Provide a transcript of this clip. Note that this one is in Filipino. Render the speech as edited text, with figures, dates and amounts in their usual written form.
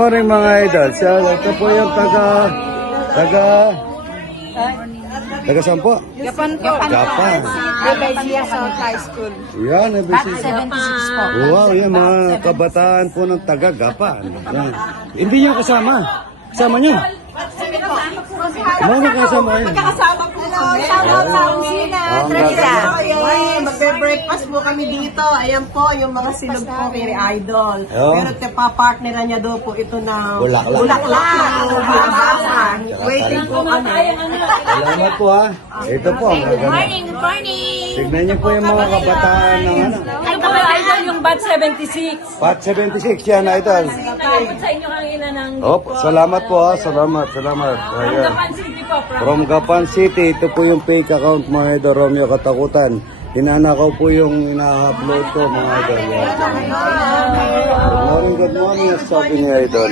Morning mga idol. Ito po yung taga saan po? Japan po. Japan. Rebellia South High School. Yan, Back 76 po. wow, yan mga kabataan po ng taga Japan. Yan. Hindi niyo kasama. Kasama niyo. Mga kasama kayo. Magkakasama po kami. Shoutout sa Kusina. Magbe-breakfast po kami dito. Ayan po, yung mga silog po kay Idol. Oh. Pero papartneran niya daw po ito ng Bulaklak. Waiting po kami. Salamat po ha. Ito po. Good morning. Tignan niyo po yung mga kabataan ng ano. Ay, mga idol, yung bat 76. Pat 76 yan, idol. Nalapot sa inyo kanina ng Salamat po ha. Salamat. Ayan. Japan City po. From Gapan City, ito po yung fake account mga idol, Romeo Katakutan. Hinanakaw po yung ina-upload ko mga idol. Good morning, sabi ni idol.